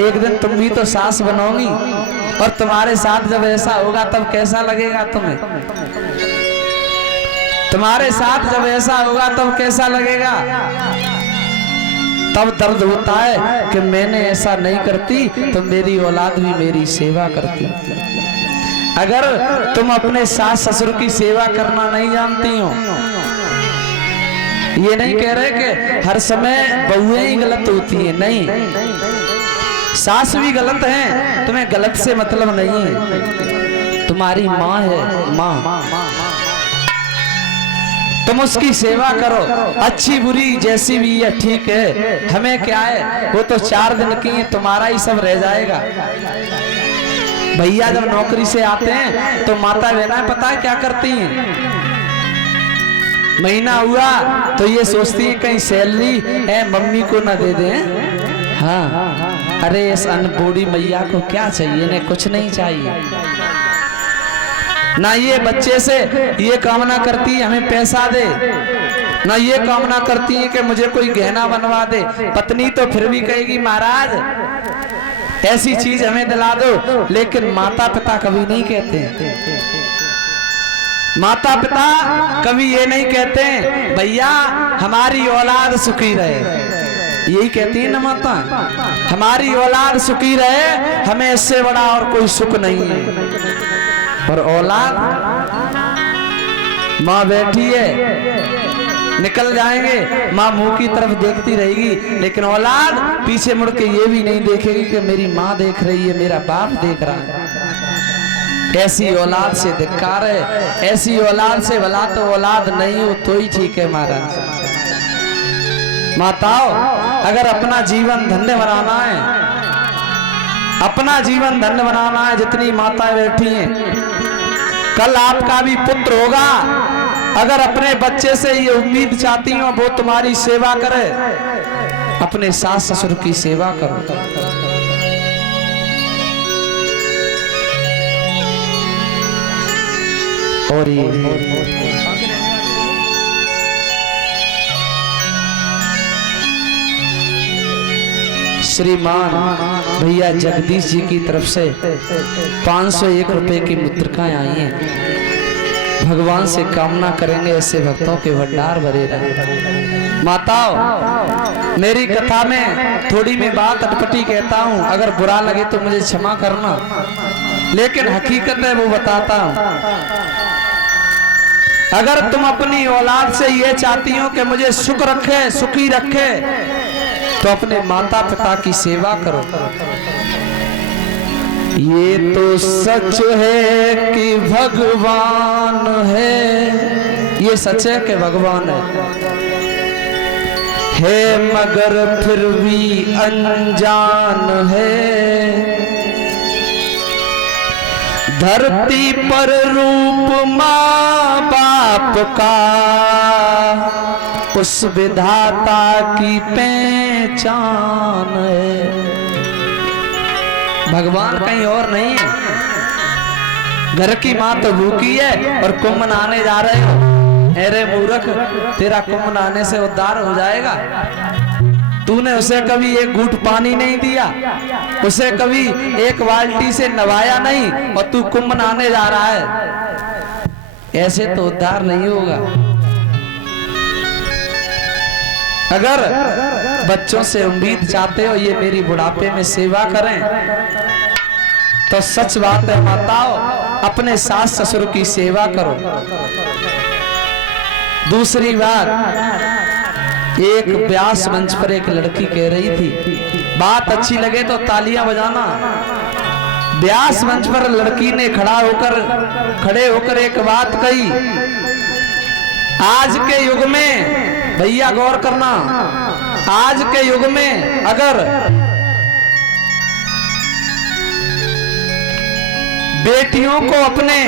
एक दिन तुम भी तो सास बनोगी, और तुम्हारे साथ जब ऐसा होगा तब कैसा लगेगा तुम्हें? तुम्हारे साथ जब ऐसा होगा तब कैसा लगेगा? तब दर्द होता है कि मैंने ऐसा नहीं करती तो मेरी औलाद भी मेरी सेवा करती। अगर तुम अपने सास ससुर की सेवा करना नहीं जानती हो, ये नहीं कह रहे कि हर समय बहुएं ही गलत होती है, नहीं, सास भी गलत है, तुम्हें गलत से मतलब नहीं है। तुम्हारी माँ है, माँ, तुम उसकी सेवा करो, अच्छी बुरी जैसी भी है ठीक है, हमें क्या है, वो तो 4 दिन की है, तुम्हारा ही सब रह जाएगा। भैया जब नौकरी से आते हैं तो माता बहना पता है क्या करती हैं? महीना हुआ तो ये सोचती है कहीं सैलरी है मम्मी को ना दे दें। हाँ, अरे इस अनबूढ़ी मैया को क्या चाहिए? इन्हें कुछ नहीं चाहिए ना। ये बच्चे से ये कामना करती है हमें पैसा दे, ना ये कामना करती है कि मुझे कोई गहना बनवा दे। पत्नी तो फिर भी कहेगी महाराज ऐसी चीज हमें दिला दो, लेकिन माता पिता कभी नहीं कहते। माता पिता कभी ये नहीं कहते भैया हमारी औलाद सुखी रहे, यही कहती है ना माता, हमारी औलाद सुखी रहे, हमें इससे बड़ा और कोई सुख नहीं है। और औलाद, माँ बैठी है, निकल जाएंगे, माँ मुंह की तरफ देखती रहेगी, लेकिन औलाद पीछे मुड़ के ये भी नहीं देखेगी कि मेरी माँ देख रही है, मेरा बाप देख रहा है। ऐसी औलाद से धिक्कार है, ऐसी औलाद से भला तो औलाद नहीं हो तो ही ठीक है महाराज। माताओं, अगर अपना जीवन धन्य बनाना है, अपना जीवन धन्य बनाना है, जितनी माताएं बैठी हैं, कल आपका भी पुत्र होगा। अगर अपने बच्चे से ये उम्मीद चाहती हो वो तुम्हारी सेवा करे, अपने सास ससुर की सेवा करो। और ये श्रीमान भैया जगदीश जी की तरफ से 501 रुपए की मुद्रिकाएं आई हैं। भगवान से कामना करेंगे ऐसे भक्तों के भंडार भरे रहे। माताओं, मेरी कथा में थोड़ी मैं बात अटपटी कहता हूँ, अगर बुरा लगे तो मुझे क्षमा करना, लेकिन हकीकत है वो बताता हूँ। अगर तुम अपनी औलाद से ये चाहती हो कि मुझे सुख रखे, सुखी रखे, तो अपने माता पिता की सेवा करो। ये तो सच है कि भगवान है, ये सच है कि भगवान है मगर फिर भी अनजान है। धरती पर रूप माँ बाप का उस विधाता की पहचान है। भगवान कहीं और नहीं है। घर की माँ तो भूखी है और कुंभ नहाने जा रहे हो। अरे मूर्ख, तेरा कुंभ नहाने से उद्धार हो जाएगा। तूने उसे कभी एक घूंट पानी नहीं दिया, उसे कभी एक बाल्टी से नवाया नहीं, और तू कुंभ नहाने जा रहा है। ऐसे तो उद्धार नहीं होगा। अगर बच्चों से उम्मीद चाहते हो ये मेरी बुढ़ापे में सेवा करें, तो सच बात है माताओं, अपने सास ससुर की सेवा करो। दूसरी बात, एक व्यास मंच पर एक लड़की कह रही थी, बात अच्छी लगे तो तालियां बजाना। व्यास मंच पर लड़की ने खड़े होकर एक बात कही। आज के युग में, भैया गौर करना, आज के युग में अगर बेटियों को अपने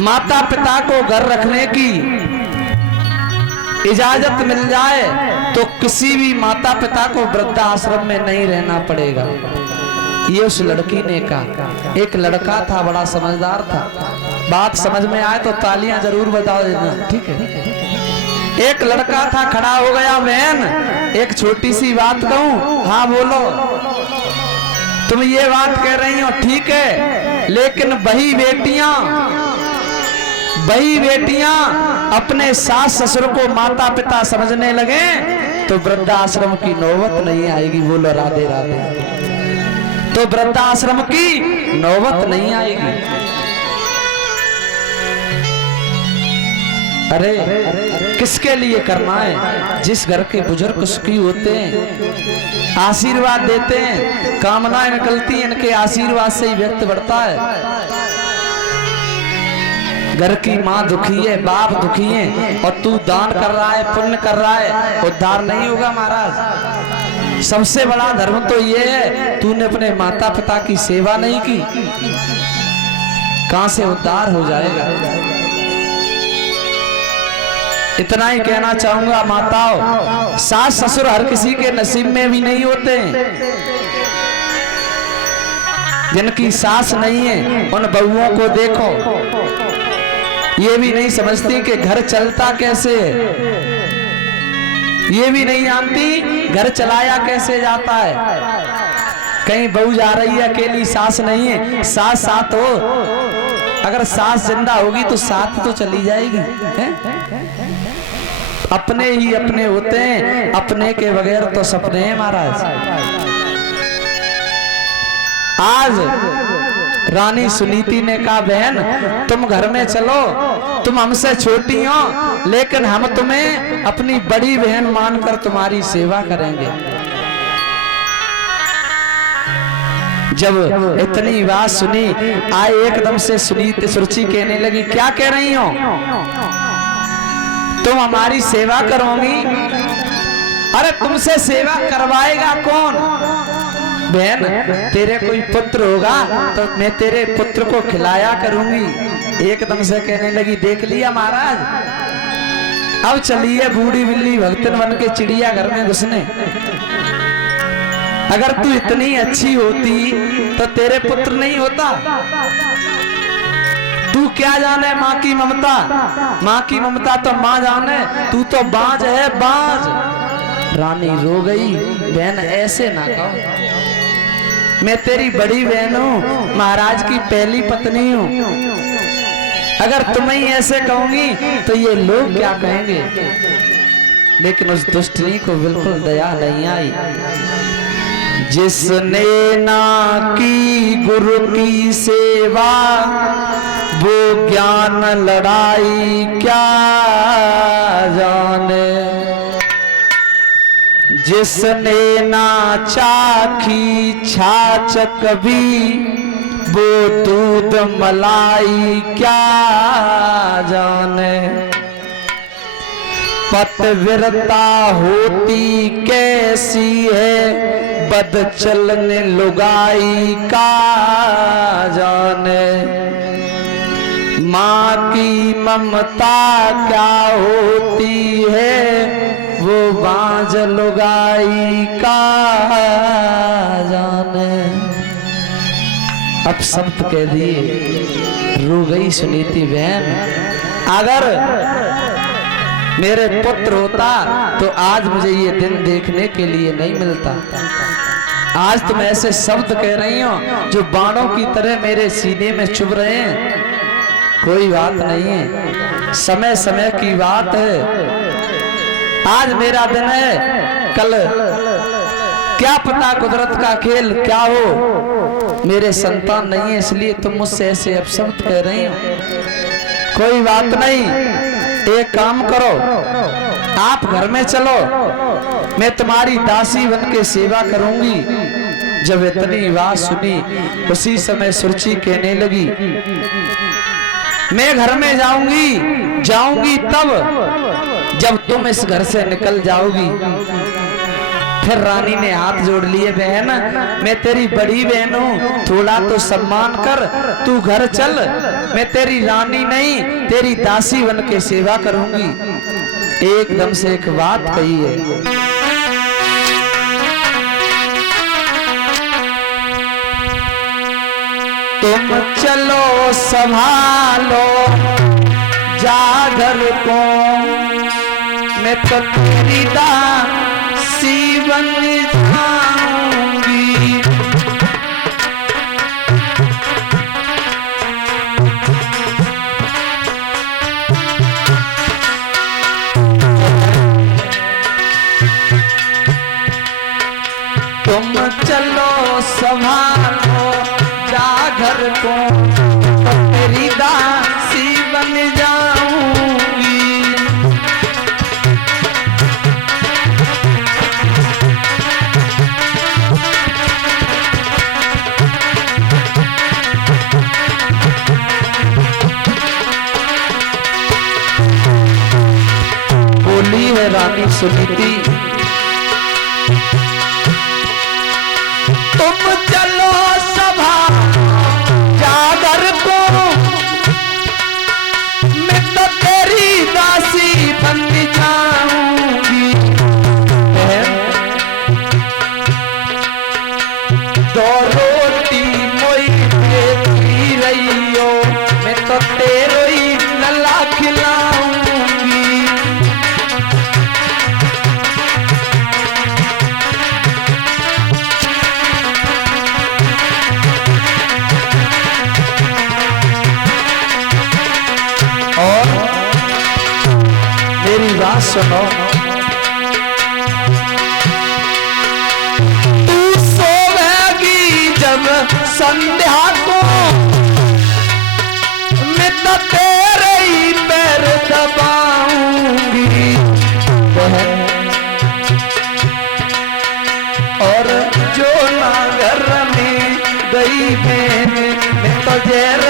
माता पिता को घर रखने की इजाजत मिल जाए तो किसी भी माता पिता को वृद्धाश्रम में नहीं रहना पड़ेगा। ये उस लड़की ने कहा। एक लड़का था, बड़ा समझदार था। बात समझ में आए तो तालियां जरूर बजा देना, ठीक है। एक लड़का था, खड़ा हो गया वैन, एक छोटी सी बात कहूं? हाँ बोलो। तुम ये बात कह रही हो ठीक है, लेकिन वही बेटियां अपने सास ससुर को माता पिता समझने लगे तो वृद्धाश्रम की नौबत नहीं आएगी। बोलो राधे राधे। तो वृद्धाश्रम की नौबत नहीं आएगी। अरे किसके लिए करना है? जिस घर के बुजुर्ग सुखी होते हैं, आशीर्वाद देते हैं, कामनाएं निकलती हैं, इनके आशीर्वाद से ही व्यक्त बढ़ता है। घर की माँ दुखी है, बाप दुखी है, और तू दान कर रहा है, पुण्य कर रहा है, उद्धार नहीं होगा महाराज। सबसे बड़ा धर्म तो ये है, तूने अपने माता पिता की सेवा नहीं की, कहां से उद्धार हो जाएगा। इतना ही कहना चाहूंगा माताओं, सास ससुर हर किसी के नसीब में भी नहीं होते हैं। जिनकी सास नहीं है उन बहुओं को देखो, ये भी नहीं समझती कि घर चलता कैसे है, ये भी नहीं जानती घर चलाया कैसे जाता है। कहीं बहू जा रही है अकेली, सास नहीं है, सास साथ हो, अगर सास जिंदा होगी तो साथ तो चली जाएगी है? अपने ही अपने होते हैं, अपने के बगैर तो सपने हैं महाराज। आज रानी सुनीति ने कहा बहन तुम घर में चलो, तुम हमसे छोटी हो लेकिन हम तुम्हें अपनी बड़ी बहन मानकर तुम्हारी सेवा करेंगे। जब इतनी बात सुनी, आए एकदम से सुनीति सुरुचि कहने लगी, क्या कह रही हो? तुम हमारी सेवा करोगी? अरे तुमसे सेवा करवाएगा कौन? बहन तेरे कोई पुत्र होगा तो मैं तेरे पुत्र को खिलाया करूंगी। एकदम से कहने लगी, देख लिया महाराज, अब चलिए बूढ़ी बिल्ली भक्तन बन के चिड़िया घर में घुसने। अगर तू इतनी अच्छी होती तो तेरे पुत्र नहीं होता। तू क्या जाने माँ की ममता, माँ की ममता तो माँ जाने, तू तो बाज है बाज। रानी रो गई, बहन ऐसे ना कहो, मैं तेरी बड़ी बहन हूँ, महाराज की पहली पत्नी हूँ। अगर तुम्हें ही ऐसे कहूंगी तो ये लोग क्या कहेंगे। लेकिन उस दुष्टनी को बिल्कुल दया नहीं आई। जिसने ना की गुरु की सेवा वो ज्ञान लड़ाई क्या जाने। जिसने ना चाखी छाछ कभी वो दूध मलाई क्या जाने। पतिव्रता होती कैसी है बदचलन लुगाई का जाने। माँ की ममता क्या होती है वो बांझ लुगाई का जाने। अब शब्द कह दिए, रो गई सुनीति बहन। अगर मेरे पुत्र होता तो आज मुझे ये दिन देखने के लिए नहीं मिलता। आज तुम ऐसे शब्द कह रही हो जो बाणों की तरह मेरे सीने में चुभ रहे हैं। कोई बात नहीं है, समय समय की बात है। आज मेरा दिन है, कल क्या पता कुदरत का खेल क्या हो। मेरे संतान नहीं है इसलिए तुम मुझसे ऐसे अपशब्द कह रही हो। कोई बात नहीं, एक काम करो, आप घर में चलो, मैं तुम्हारी दासी बन के सेवा करूंगी। जब इतनी बात सुनी उसी समय सुरुचि कहने लगी, मैं घर में जाऊंगी तब जब तुम इस घर से निकल जाओगी। फिर रानी ने हाथ जोड़ लिए, बहन मैं तेरी बड़ी बहन हूँ, थोड़ा तो सम्मान कर, तू घर चल, मैं तेरी रानी नहीं तेरी दासी बन के सेवा करूंगी। एकदम से एक बात कही है, तुम चलो संभालो जागर को, मैं तो तेरी दासी सी बन जाऊंगी। तुम चलो संभालो जा घर को, तो तेरी दासी बन जाऊंगी। बोली है रानी सुनीति, तुम चलो सभा जागर को, मैं तो तेरी दासी बन जाऊंगी। दो रोटी मोई देती रही हो, मैं तो तेरो ही लला खिलाऊंगी। और मेरी बात सुनो, तू सोएगी जब संध्या को, मैं तो तेरे ही पैर दबाऊंगी। और जो नागर में गई मैं तो जहर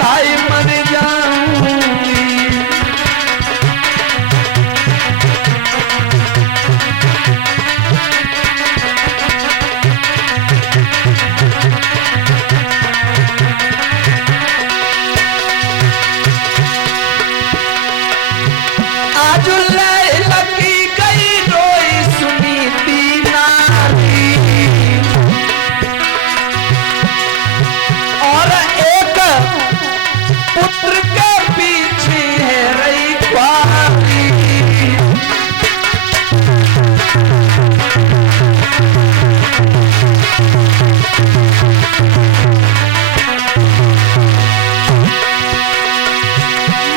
खाई मर जाऊंगी। आज लगी गई रोई सुनीति नारी, और एक पुत्र के पीछे है रही ख्वारी।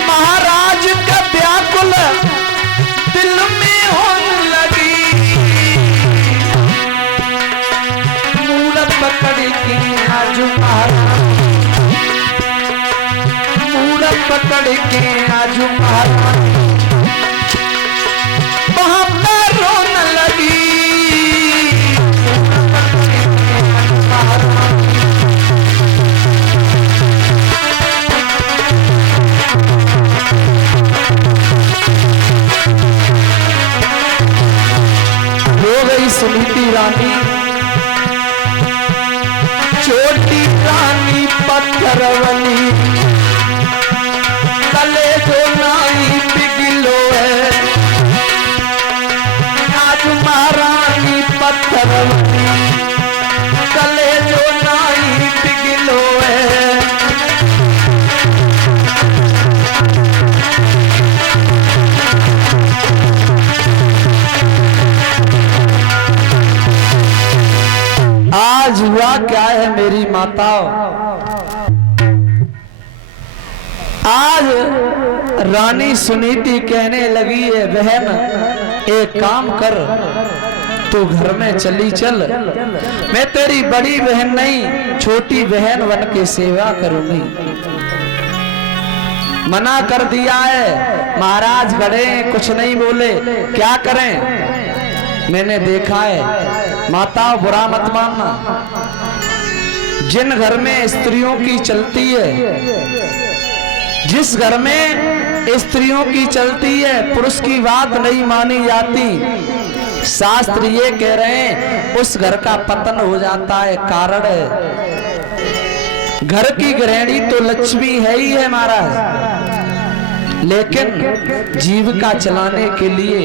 महाराज का व्याकुल दिल में होने लगी, मूरत पकड़ के आज महाराज, मूरत पकड़ के आज महाराज वहां पर रोने लगी। हो गई सुनीति रानी, छोटी रानी पत्थरवली, तले जो नाई पिघलो है। आज महारानी पत्थरवली, तले जो नाई पिघलो है। आज हुआ क्या है मेरी माताओं, आज रानी सुनीति कहने लगी है, बहन एक काम कर, तू घर में चली चल, मैं तेरी बड़ी बहन नहीं छोटी बहन बन के सेवा करूंगी। मना कर दिया है, महाराज गड़े कुछ नहीं बोले, क्या करें। मैंने देखा है, माता बुरा मत मानना, जिन घर में स्त्रियों की चलती है, जिस घर में स्त्रियों की चलती है, पुरुष की बात नहीं मानी जाती। शास्त्र ये कह रहे हैं उस घर का पतन हो जाता है। कारण घर की गृहिणी तो लक्ष्मी है ही है महाराज, लेकिन जीविका चलाने के लिए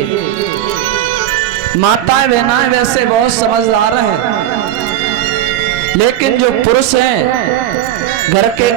माताएं बहनाएं वैसे बहुत समझदार हैं, लेकिन जो पुरुष हैं घर के